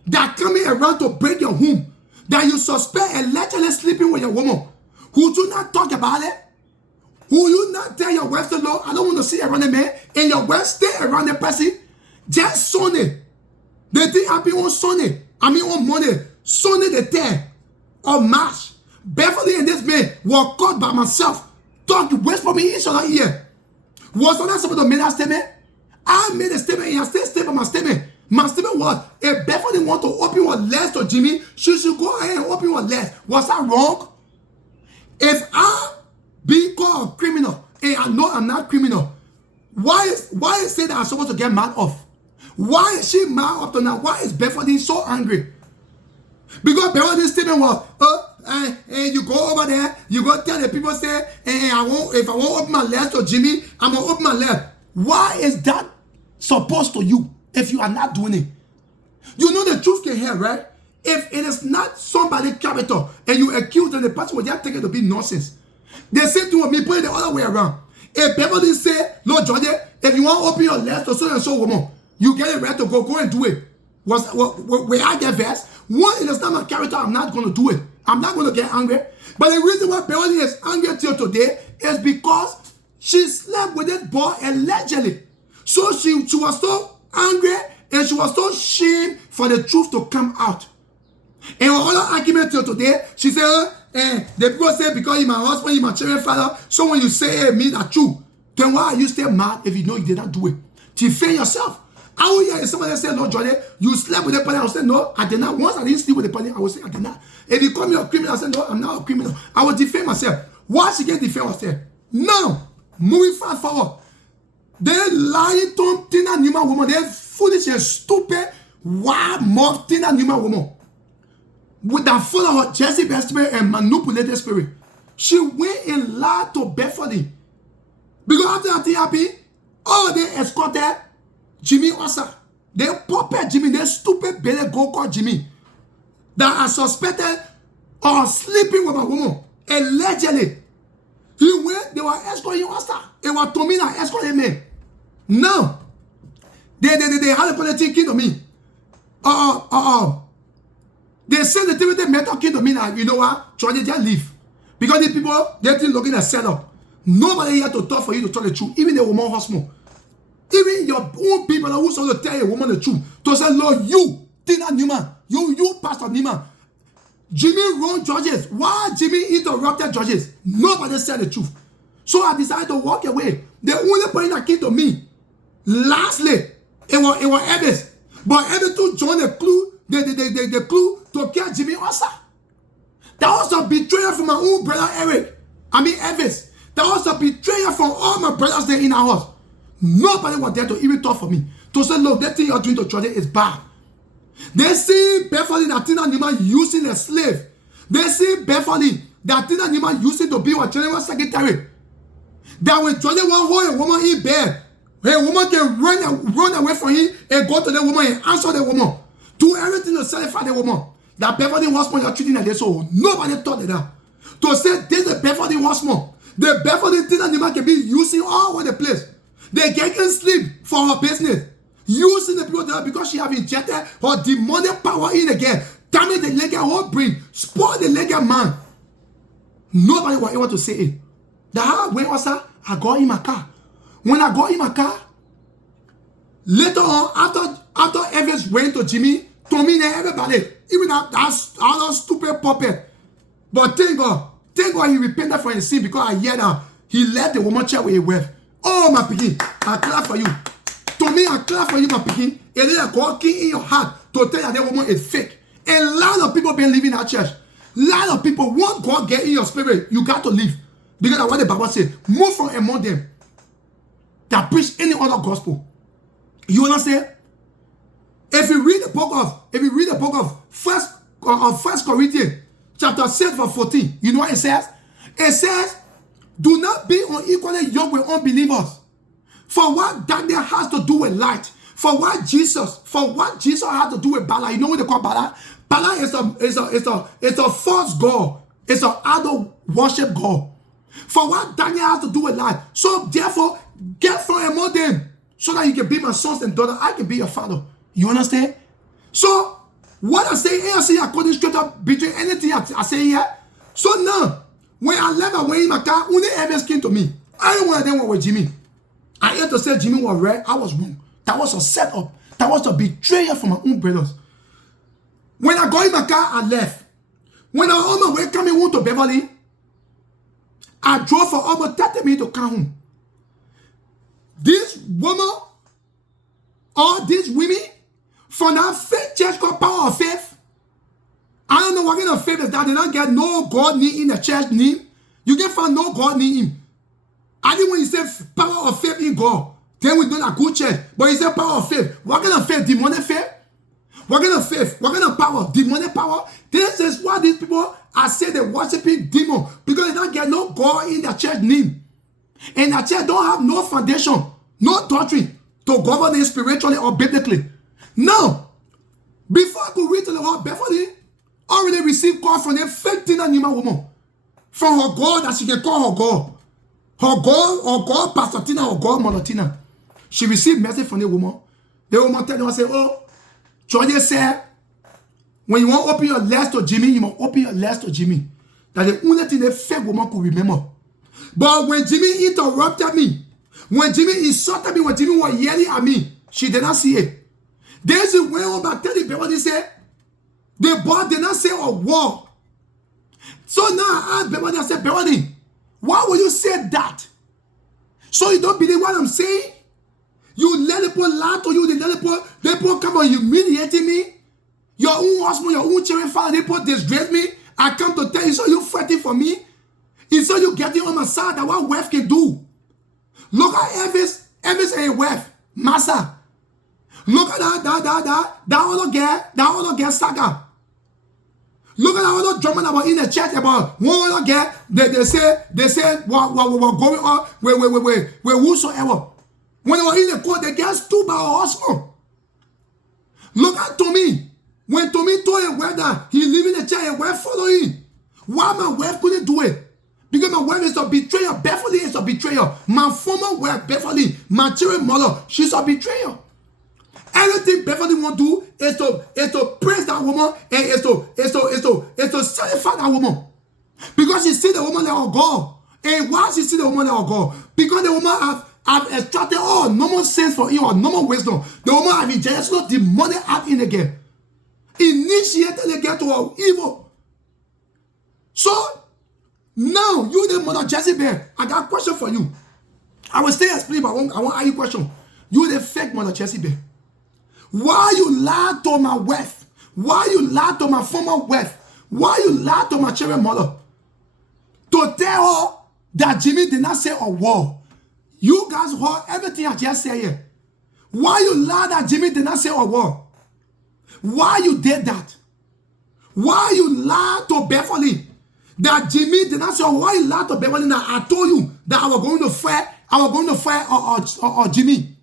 that coming around to break your home, that you suspect allegedly sleeping with your woman, who do not talk about it, who you not tell your wife to know, I don't want to see around the man, and your wife stay around the person, just Sunday. The thing happened on Sunday, on Monday, Sunday the 10th of March. Beverly and this man were caught by myself, talking, whisper me each other here. Was I not supposed to make that statement? I made a statement and I still stay by my statement. My statement was, if Beverly want to open her legs to Jimmy, she should go ahead and open her legs. Was that wrong? If I be called a criminal and I know I'm not criminal, why is it that I'm supposed to get mad off? Why is she mad up to now? Why is Beverly so angry? Because Beverly's statement was, and you go over there, you go tell the people, say, if I won't open my legs to Jimmy, I'm going to open my leg. Why is that supposed to you if you are not doing it? You know the truth can hear, right? If it is not somebody's character and you accuse them, the person will just take it to be nonsense. The same thing with me, put it the other way around. If Beverly say, Lord George, if you want to open your legs to so and so woman, you get it right to go and do it. Where I get vexed, one, it is not my character, I'm not going to do it. I'm not going to get angry. But the reason why Beverly is angry till today is because she slept with this boy allegedly. So she was so angry and she was so ashamed for the truth to come out. And her other argument till today, she said, the people say, because you're my husband, you're my children's father, so when you say, hey, me, that's true, then why are you still mad if you know you did not do it? Defend yourself. I will hear somebody say, Lord Jordan, you slept with the person. I will say, no, I did not. Once I didn't sleep with the person, I will say, I did not. If you call me a criminal, I say, no, I'm not a criminal. I will defend myself. Why she can defend herself? Now, moving fast forward, they lying to Tina Newman woman, they foolish and stupid, wild mob Tina Newman woman, with that full of her Jezebel spirit and manipulated spirit. She went and lied to Beverly. Because after that thing happened, they escorted Jimmy Osa. They puppet Jimmy, they stupid belly go call Jimmy, that are suspected of sleeping with a woman. Allegedly. He went, they were escorting Osa. It was Tomina escorting me. Now, they had a political king to me. They send the TV metal king to me now. You know what? Try to just leave. Because the people, they're looking at setup. Nobody here to talk for you to tell the truth. Even the woman husband. Even your own people who supposed to tell a woman the truth. To say, Lord, you, Tina Newman, you, Pastor Newman, Jimmy wrong judges. Why Jimmy interrupted judges? Nobody said the truth. So I decided to walk away. The only person that came to me, lastly, it was Evans. But Evans too joined the clue, the clue to kill Jimmy Osa. That was a betrayal from my own brother Evans. That was a betrayal from all my brothers there in our house. Nobody was there to even talk for me. To say, look, that thing you're doing to Jordan is bad. They see Beverly that Tina Newman using a slave. They see Beverly that Tina Newman using to be a general secretary. That when Jordan want to hold a woman in bed, a woman can run away from him and go to the woman and answer the woman. Do everything to satisfy the woman. That Beverly Husband you're treating like this. So nobody thought of that. To say this is the Beverly Husband. The Beverly Tina Newman can be using all over the place. They can sleep for her business. Using the people there because she have injected her demonic power in again. Damage the legal whole brain. Spoil the legal man. Nobody was able to say it. That when I got in my car. When I got in my car, later on, after Evans went to Jimmy, Tommy and everybody, even that other stupid puppet. But thank God he repented for his sin because I hear that he left the woman chair with a wife. Oh, my picking, I clap for you. To me, I clap for you, my picking. It is a God king in your heart to tell you that woman is fake. A lot of people been living at church. A lot of people, once God get in your spirit, you got to leave. Because that's what the Bible says. Move from among them that preach any other gospel. You understand? If you read the book of First Corinthians chapter 6 verse 14, you know what it says? It says, do not be unequally yoked with unbelievers. For what darkness has to do with light. For what Jesus has to do with Bala. You know what they call Bala? Bala is a false god. It's an idol worship god. For what darkness has to do with light. So therefore, get from among them, so that you can be my sons and daughters. I can be your father. You understand? So what I say here, I say according straight up between anything I say here. So now, when I left away in my car, only ever came to me. I don't want them with Jimmy. I had to say Jimmy was right. I was wrong. That was a setup. That was a betrayal from my own brothers. When I got in my car, I left. When I was on my way coming home to Beverly, I drove for almost 30 minutes to come home. This woman, or these women, from that faith church called Power of Faith, I don't know what kind of faith is that. They don't get no God need in the church name. You can find no God need him. I think when you say power of faith in God, then we know a good church. But you say power of faith. What kind of faith? Demonic faith? What kind of faith? What kind of power? Demonic power? This is why these people are saying they're worshiping demon. Because they don't get no God in their church name. And the church don't have no foundation, no doctrine to govern it spiritually or biblically. Now, before I could read to the Lord, Beverly already received call from a fake Tina Nima woman. From her God that she can call her God. Her God, Pastor Tina, or God, Mother Tina. She received message from the woman. The woman tell her, say, oh, Georgia said, when you want to open your legs to Jimmy, you must open your legs to Jimmy. That's the only thing the fake woman could remember. But when Jimmy interrupted me, when Jimmy insulted me, when Jimmy was yelling at me, she did not see it. Then she went on back telling people, they said, the boy did not say a word. So now I asked Beverly, I said, Beverly, why would you say that? So you don't believe what I'm saying? You let people lie to you, they people come and humiliating me. Your own husband, your own children, father, they people disgrace me. I come to tell you, so you fighting for me? And so you getting on my side that what wife can do. Look at Elvis and wife, Massa. Look at that other girl saga. Look at that other drama about in the church about one other girl. They say what going on with whosoever. When they were in the court, the girl stood by her husband. Look at Tommy. When Tommy told him whether he live in the church and wife follow him. Why my wife couldn't do it? Because my wife is a betrayer. Beverly is a betrayer. My former wife, Beverly, my children's mother, she's a betrayer. Everything Beverly want to do is to praise that woman and is to satisfy that woman. Because she see the woman like a God. And why she see the woman like a God? Because the woman have extracted all normal sense for you or normal wisdom. The woman have injected the money out in again. Initiated again to her evil. So now you the mother Jezebel, I got a question for you. I will stay explain, but I want to ask you a question. You the fake mother Jezebel. Why you lie to my wife? Why you lie to my former wife? Why you lie to my children's mother? To tell her that Jimmy did not say a word. You guys heard everything I just said here. Why you lie that Jimmy did not say a word? Why you did that? Why you lie to Beverly that Jimmy did not say a word? Why you lie to Beverly that I told you that I was going to fire Jimmy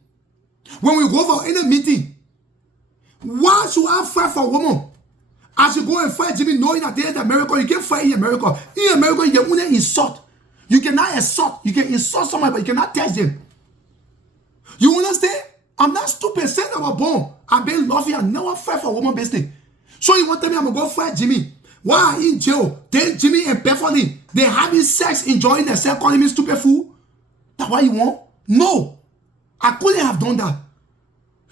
when we go for any meeting? Why should I fight for a woman? I should go and fight Jimmy knowing that there is America. You can't fight in America. In America, you can only insult. You cannot insult. You can insult somebody, but you cannot touch them. You understand? I'm not stupid. Since I was born, I've been loving. I never fight for a woman business. So you want to tell me I'm going to go fight Jimmy? Why in jail? Then Jimmy and Beverly, they having sex, enjoying themselves, calling me stupid fool? That's what you want? No. I couldn't have done that.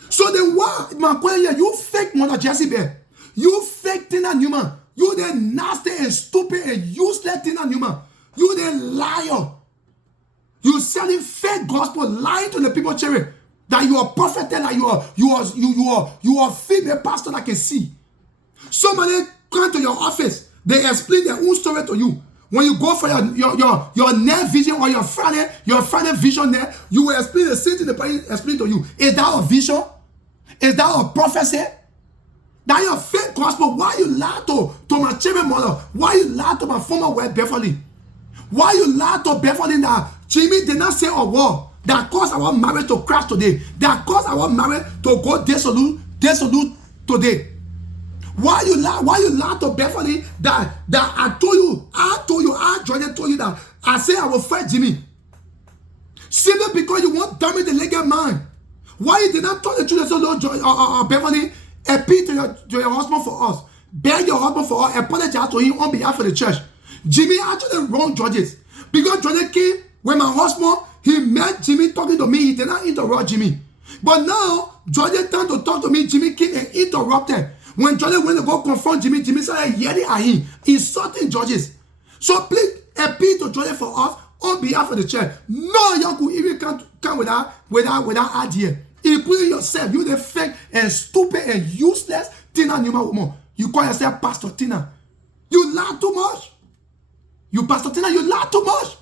So then why, my question, you fake mother Jezebel, you fake Tina Newman, you the nasty and stupid and useless Tina Newman, you the liar, you selling fake gospel, lying to the people, cherry, that you are prophet, that you are female pastor that can see. Somebody come to your office, they explain their own story to you. when you go for your next vision or your Friday vision there, you will explain the same thing the person explain to you. Is that a vision? Is that a prophecy? That your fake gospel? Why you lie to my children mother? Why you lie to my former wife Beverly? Why you lie to Beverly that Jimmy did not say a word that caused our marriage to crash today? That caused our marriage to go dissolute today? Why you lie to Beverly that I told you, Jordan told you that I say I will fight Jimmy? Simply because you want to damage the legal man. Why you did not tell the truth? So Lord Beverly, appeal to your husband for us. Beg your husband for us. Apologize to him on behalf of the church. Jimmy actually wrong judges. Because Jordan came when my husband, he met Jimmy talking to me. He did not interrupt Jimmy. But now, Jordan turned to talk to me. Jimmy came and interrupted. When Jordan went to go confront Jimmy, Jimmy started yelling at him, insulting judges. So please appeal to Jordan for us on behalf of the church. No young could even come without idea. Including yourself. You the fake and stupid and useless Tina Newman woman. You call yourself Pastor Tina. You lie too much. You Pastor Tina, you lie too much.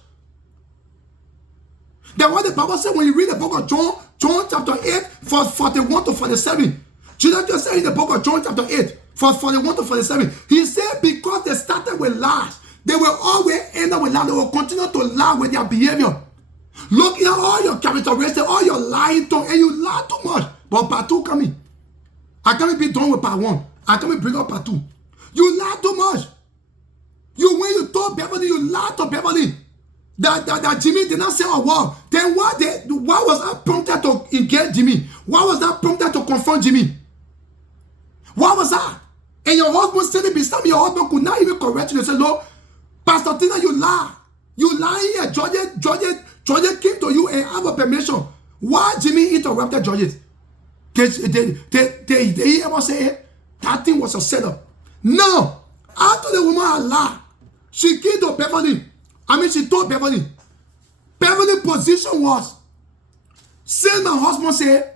That's what the Bible said when you read the book of John chapter 8, verse 41 to 47. Jesus just said in the book of John chapter 8, verse 41 to 47, he said because they started with lies, they will always end up with lies. They will continue to lie with their behavior. Look at all your characteristics, all your lying tongue, and you lie too much. But part 2 coming. I can't be done with part 1. I can't bring up part 2. You lie too much. When you told Beverly, you lied to Beverly that Jimmy did not say a word. Then why was I prompted to engage Jimmy? Why was I prompted to confront Jimmy? What was that? And your husband standing beside me, your husband could not even correct you and say, "No, Pastor Tina, you lie. You lie here. Georgia came to you and have a permission." Why Jimmy interrupted Georgia? Did he ever say that thing was a setup? No. After the woman had lied, she came to Beverly. She told Beverly. Beverly's position was, since my husband said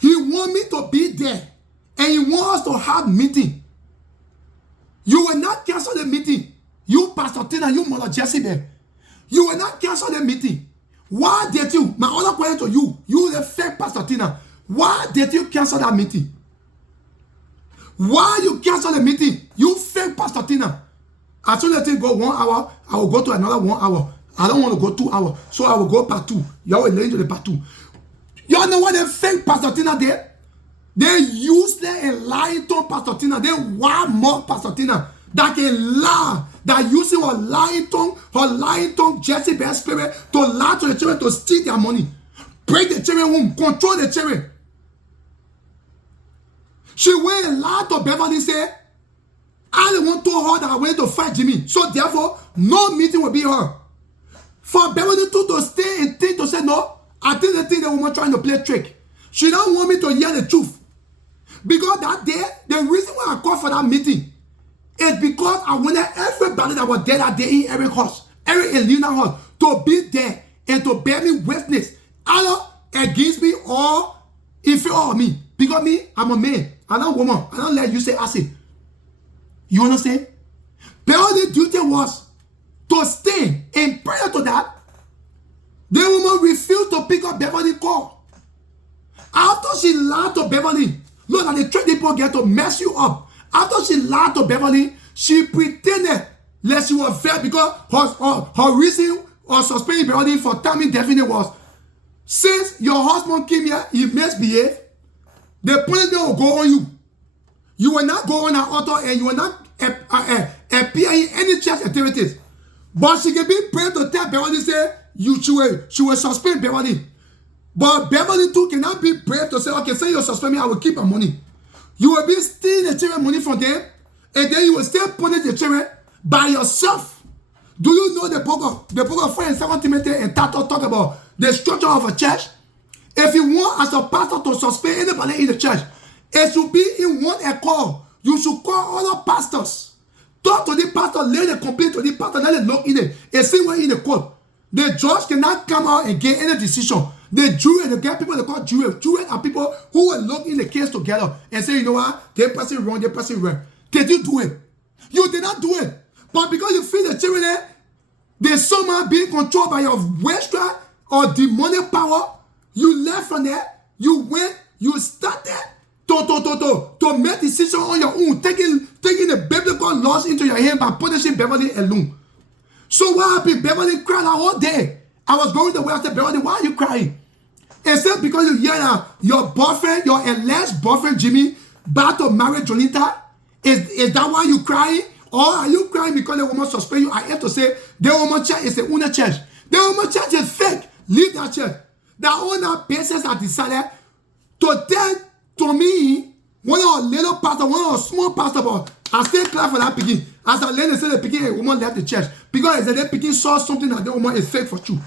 he want me to be there, and he wants us to have meeting. You will not cancel the meeting. You, Pastor Tina, you, Mother Jezebel. You will not cancel the meeting. Why did you? My other question to you, you the fake Pastor Tina. Why did you cancel that meeting? Why you cancel the meeting? You fake Pastor Tina. As soon as the thing go 1 hour, I will go to another 1 hour. I don't want to go 2 hours. So I will go part 2. Y'all will listen to the part 2. Y'all know what the fake Pastor Tina did? They use them and lying to Pastor Tina. They want more Pastor Tina that can lie. That using her lying tongue, Jezebel spirit to lie to the children, to steal their money. Break the children womb, control the children. She went and lied to Beverly and said, I the one told her that I went to fight Jimmy. So therefore, no meeting will be her. For Beverly to stay and think to say, no, I think the woman trying to play a trick. She don't want me to hear the truth. Because that day, the reason why I called for that meeting is because I wanted everybody that was there that day in Eric house, Eric and Lena house, to be there and to bear me witness, either against me or in favor of me. Because me, I'm a man, I'm not a woman. I don't let you say I say. You understand? But all the duty was to stay. And prior to that, the woman refused to pick up Beverly's call. After she lied to Beverly, look at the trade people get to mess you up. After she lied to Beverly, she pretended like she was fair because her reason or suspending Beverly for time indefinite was, since your husband came here, he misbehaved, the punishment will go on you. You will not go on an altar and you will not appear in any church activities. But she can be brave to tell Beverly, say, she will suspend Beverly. But Beverly too cannot be brave to say, okay, say you suspend me, I will keep my money. You will be stealing the children money from them, and then you will still punish the children by yourself. Do you know the book of 1 and 2 Timothy and Titus talk about the structure of a church? If you want as a pastor to suspend anybody in the church, it should be in one accord. You should call other pastors. Talk to the pastor, lay the complaint to the pastor, let it look in it, and see what in the court. The judge cannot come out and get any decision. The jury, the people they call jury are people who will look in the case together and say, you know what, they person wrong, they person right. Did you do it? You did not do it. But because you feed the children there, There's someone being controlled by your witchcraft or demonic power. You left from there. You went. You started to make decisions on your own, taking the biblical laws into your hand by punishing Beverly alone. So what happened? Beverly cried all day. I was going to where I said, Beverly, why are you crying? Except because you hear that your boyfriend, your alleged boyfriend Jimmy, about to marry Jonita. Is that why you crying? Or are you crying because the woman suspect you? I have to say, the woman church is a Una church. The woman church is fake. Leave that church. The owner basis have decided to tell to me, one of our little pastor, one of our small pastor, but I still clap for that picking. As I learned, they said the picking, a woman left the church. Because they said the picking saw something that the woman is fake for you.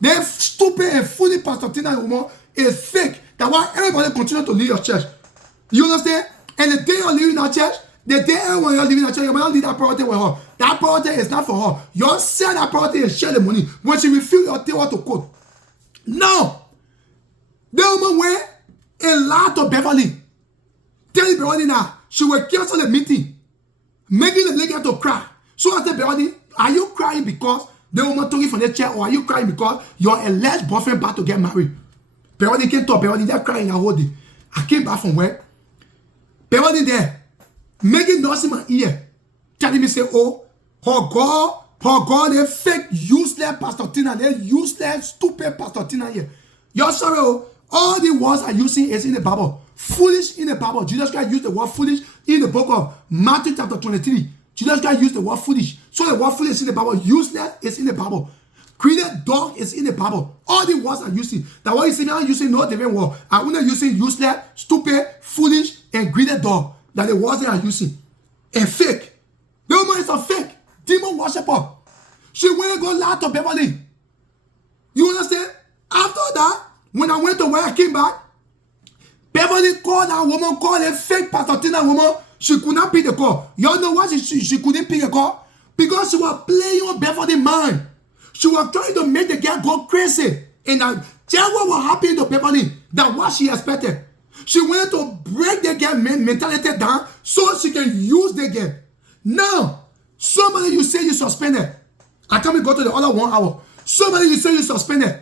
They stupid and fully pastor Tina woman is fake. That's why everybody continue to leave your church. You understand? And the day you're leaving that church, the day when you're leaving that church, you might not leave that property with her. That property is not for her. You sell that property and share the money. When she refuse, you'll tell her to quote. No. The woman went and lied to Beverly. Tell Beverly now, she will cancel the meeting. Making the lady to cry. So I said, Beverly, are you crying because the woman took you from the chair, or are you crying because your alleged boyfriend about to get married? Beverly came to her, Beverly, they're crying the whole day. I came back from work. Beverly there, making noise in my ear, telling me, say, oh, her God, they fake, useless Pastor Tina, they useless, stupid Pastor Tina here. You're sorry, oh, all the words I'm using is in the Bible. Foolish in the Bible. Jesus Christ used the word foolish in the book of Matthew chapter 23. Jesus Christ used the word foolish. So the word foolish is in the Bible. Useless is in the Bible. Created dog is in the Bible. All the words I'm using. That what you see me, I'm using no different word. I'm only using useless, stupid, foolish, and greedy dog. That the words that I'm using. And fake. The woman is a fake. Demon worshiper. She went and go lie to Beverly. You understand? After that, when I went to where I came back, Beverly called that woman, called a fake Pastor Tina woman. She could not pick the call. Y'all know why she couldn't pick a call? Because she was playing on Beverly's mind. She was trying to make the girl go crazy. And that what was happening to Beverly than what she expected. She wanted to break the girl mentality down so she can use the girl. Now, somebody you say you suspended. I can't go to the other 1 hour. Somebody you say you suspended.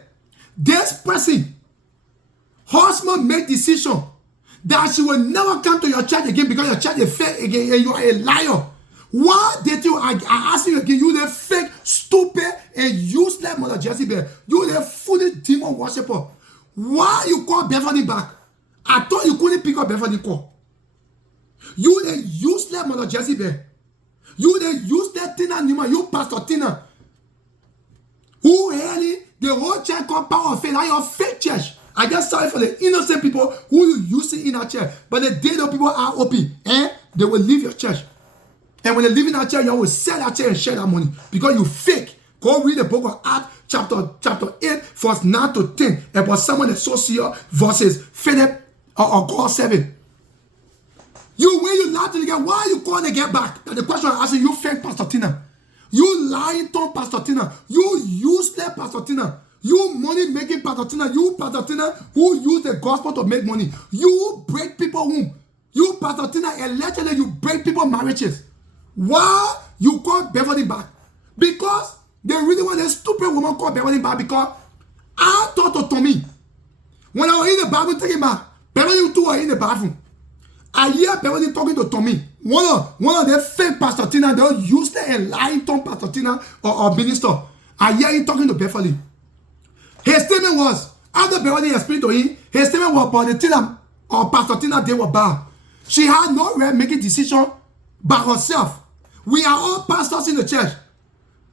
This person, husband make decision that she will never come to your church again because your church is fake again and you are a liar. Why did you, I ask you again, you the fake, stupid, and useless Mother Jezebel. You the foolish demon worshiper. Why you call Beverly back? I thought you couldn't pick up Beverly call. You the useless Mother Jezebel. You the useless Tina Newman. You Pastor Tina. Who really, the whole church called Power of Faith. Now your fake church. I just sorry for the innocent people who you using in our church. But the day the people are open, they will leave your church. And when they leave in our church, you will sell that church and share that money. Because you fake. Go read the book of Acts, chapter 8, verse 9 to 10. About someone that social versus Philip or God 7. You, when you lie to the guy, why are you calling the guy back? That's the question I'm asking you, fake Pastor Tina. You lying to Pastor Tina. You useless Pastor Tina. You money making Pastor Tina. You Pastor Tina who use the gospel to make money. You break people womb. You Pastor Tina, allegedly you break people's marriages. Why you call Beverly back? Because they really want a stupid woman called Beverly back because I thought to Tommy. When I was in the Bible taking back, Beverly too were in the bathroom. I hear Beverly talking to Tommy. One of the fake Pastor Tina, they useless and lying to Pastor Tina or minister. I hear him talking to Beverly. His statement was, after Beverly explained to him, his statement was about the Tina or Pastor Tina, they were bad. She had no right making decision by herself. We are all pastors in the church.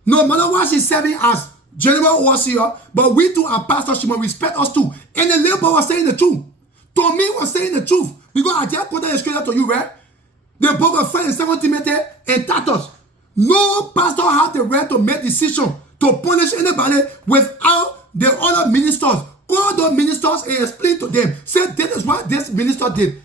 No matter what she's serving as general overseer, but we too are pastors, she must respect us too. And the labor was saying the truth. Tommy was saying the truth. Because I just put that scripture to you, right? The book of 1 and 2 Timothy and Titus. No pastor has the right to make decision to punish anybody without the other ministers. Call those ministers and explain to them. Say, this is what this minister did.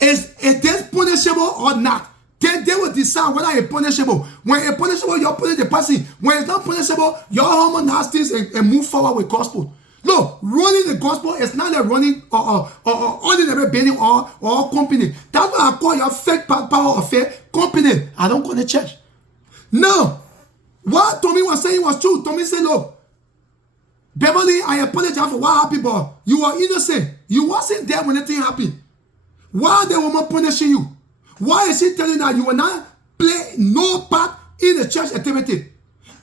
Is this punishable or not? Then they will decide whether it's punishable. When it's punishable, you're punishing the person. When it's not punishable, you're harmonize things and move forward with gospel. No, running the gospel is not a running or ordinary building or company. That's why I call your fake power of faith company. I don't call it church. No. What Tommy was saying was true. Tommy said, look, Beverly, I apologize for what happened, but you were innocent. You wasn't there when anything happened. Why the woman punishing you? Why is she telling that you will not play no part in the church activity?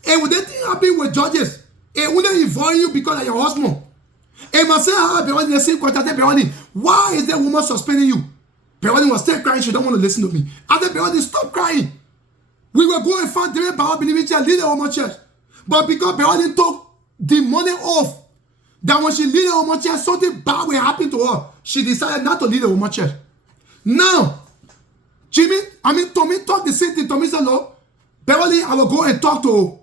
And when that thing happen with judges, it wouldn't involve you because of your husband. And must say, Beverly, the same contact, Beverly, why is that woman suspending you? Beverly was still crying. She don't want to listen to me. I said, Beverly, stop crying. We were going to find David Power believing church, lead the woman church. But because Beverly took the money off, that when she lead the woman church, something bad will happen to her. She decided not to lead the woman church. Now, Tommy talked the same thing. Tommy said, no, Beverly, I will go and talk to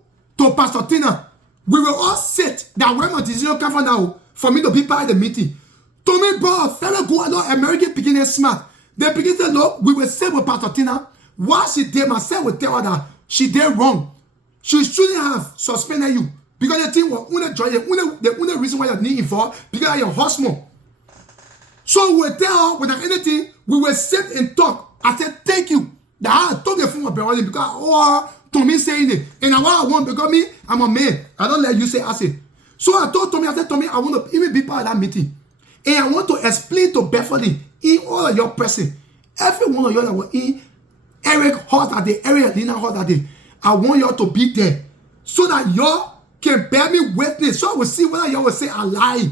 Pastor Tina. We will all sit that when my decision come from now for me to be part of the meeting. Tommy brought a fellow good American beginning smart. The beginning said, look, we will sit with Pastor Tina. What she did, myself will tell her that she did wrong. She shouldn't have suspended you. Because the thing was the only reason why you're not involved, because of your husband. So we will tell her without anything, we will sit and talk. I said, thank you. That I took the phone with Beverly because Tommy saying it. And I want because me, I'm a man. I don't let you say I say. So I told Tommy, I said, Tommy, I want to even be part of that meeting. And I want to explain to Beverly in all of your person, every one of you that were in Eric Hall that day, Eric Lena Hall that day, I want y'all to be there so that y'all can bear me witness. So I will see whether y'all will say I lie.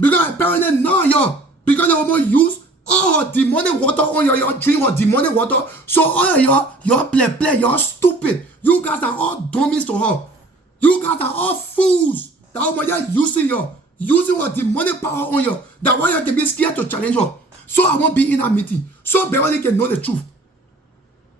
Because apparently now y'all, because they will use all her demonic water on y'all drink her demonic water. So all of y'all play, y'all stupid. You guys are all dummies to her. You guys are all fools. That woman just using her demonic power on you. That why you can be scared to challenge her. So I won't be in that meeting. So Beverly can know the truth.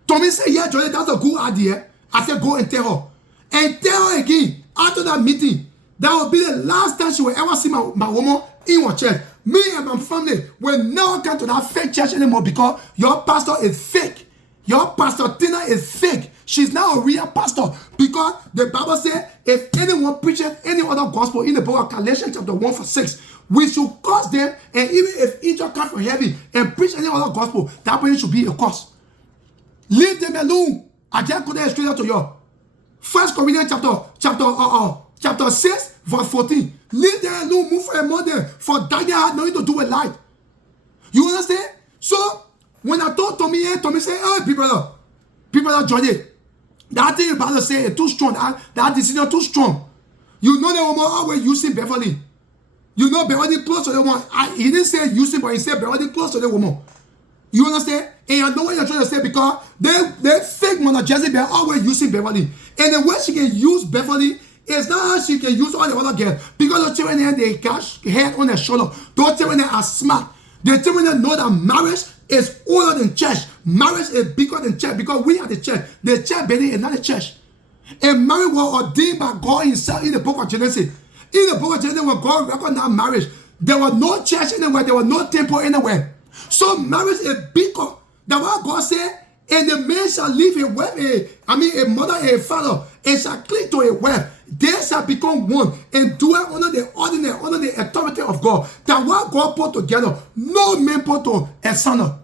Tommy said, yeah, Johnny, that's a good idea. I said, go and tell her. And tell her again, after that meeting, that will be the last time she will ever see my woman in her church. Me and my family will never come to that fake church anymore because your pastor is fake. Your pastor Tina is fake. She's now a real pastor because the Bible says if anyone preaches any other gospel in the book of Galatians chapter 1:6, we should curse them, and even if each come from heaven and preach any other gospel, that person should be a curse. Leave them alone. I just go there straight out to you. 1 Corinthians chapter 6 verse 14. Leave them alone. Move for a mother. For that they had nothing to do with life. You understand? So when I told Tommy, Tommy said, hey, people are Johnny. That thing about to say is too strong. That decision too strong. You know the woman always using Beverly. You know Beverly close to the woman. He didn't say using, but he said Beverly close to the woman. You understand? And I know what you're trying to say because they fake Mother Jezebel always using Beverly. And the way she can use Beverly is not how she can use all the other girls. Because the children there, they got head on their shoulder. Those children there are smart. The children there know that marriage is older than church. Marriage is bigger than church because we are the church. The church building is not the church. And marriage was ordained by God himself in the book of Genesis. In the book of Genesis, when God recognized marriage, there was no church anywhere. There was no temple anywhere. So marriage is bigger. That's why God said, and the man shall leave a wife, a mother and a father, and shall cling to a wife. They shall become one and dwell under the ordinary, under the authority of God. That what God put together, no man put to asunder.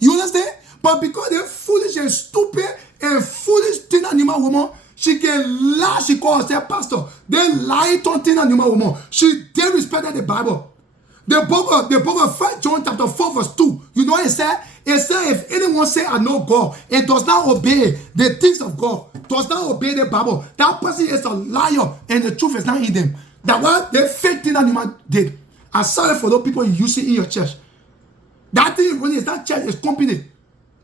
You understand? But because they're foolish and stupid and foolish Tina Nima woman, she can lie. She calls herself pastor. They lie to Tina Nima woman. She did respect the Bible. The book of 1 John chapter 4 verse 2. You know what it said? It said if anyone say I know God and does not obey the things of God, does not obey the Bible, that person is a liar and the truth is not in them. That what the fake thing that man did. I'm sorry for those people you use it in your church. That thing when it's that church is company.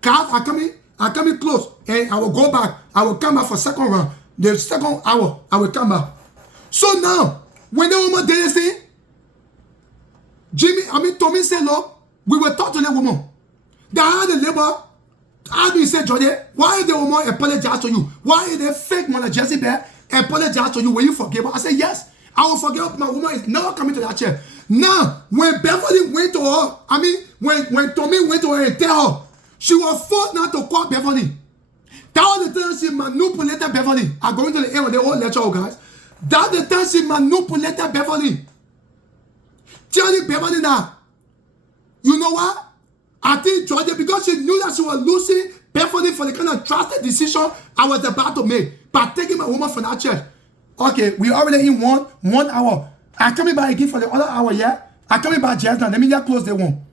God, I come in close and I will go back. I will come back for second round. The second hour, I will come back. So now, when the woman did this thing, Tommy said, look, we will talk to the woman. They had the labor. How do you say, Jordan, why the woman apologize to you? Why is the fake Mother Jezebel apologize to you when you forgive her? I said, yes, I will forgive her. My woman is never coming to that church. Now, when Beverly went to her, when Tommy went to her and tell her, she was forced not to call Beverly. That was the time she manipulated Beverly. I'm going to the end of the whole lecture, guys. That's the time she manipulated Beverly. Telling Beverly now, you know what? I think Georgia, because she knew that she was losing Beverly for the kind of trusted decision I was about to make. by taking my woman from that church. Okay, we already in 1 hour. I coming back again for the other hour, yeah? I coming back just now. Let me just close the one.